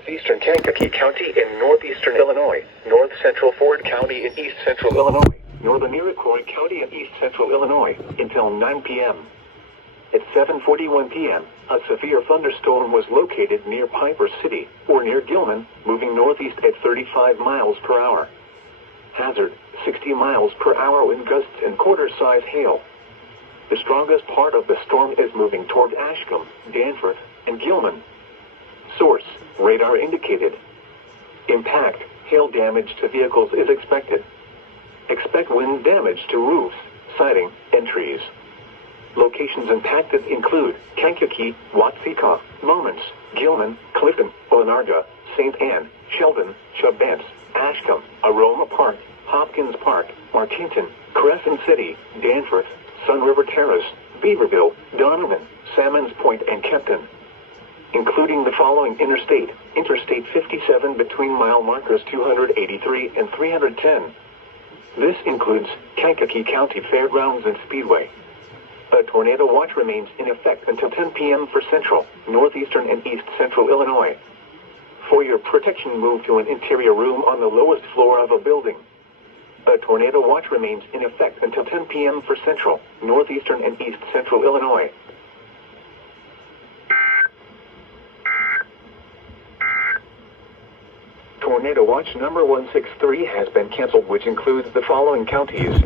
southeastern Kankakee County in northeastern Illinois, north central Ford County in east central Illinois, northern Iroquois County in east central Illinois, until 9 p.m. At 7:41 p.m., a severe thunderstorm was located near Piper City, or near Gilman, moving northeast at 35 miles per hour. Hazard, 60 miles per hour wind gusts and quarter-size hail. The strongest part of the storm is moving toward Ashcombe, Danforth, and Gilman. Source, radar indicated. Impact, hail damage to vehicles is expected. Expect wind damage to roofs, siding, and trees. Locations impacted include Kankakee, Watseka, Momence, Gilman, Clifton, Onarga, St. Anne, Sheldon, Chubance, Ashcombe, Aroma Park, Hopkins Park, Martinton, Crescent City, Danforth, Sun River Terrace, Beaverville, Donovan, Salmons Point, and Kempton. Including the following interstate: Interstate 57 between mile markers 283 and 310. This includes Kankakee County Fairgrounds and Speedway. A tornado watch remains in effect until 10 p.m. for central, northeastern, and east central Illinois. For your protection, move to an interior room on the lowest floor of a building. A tornado watch remains in effect until 10 p.m. for central, northeastern, and east central Illinois. Tornado watch number 163 has been canceled, which includes the following counties: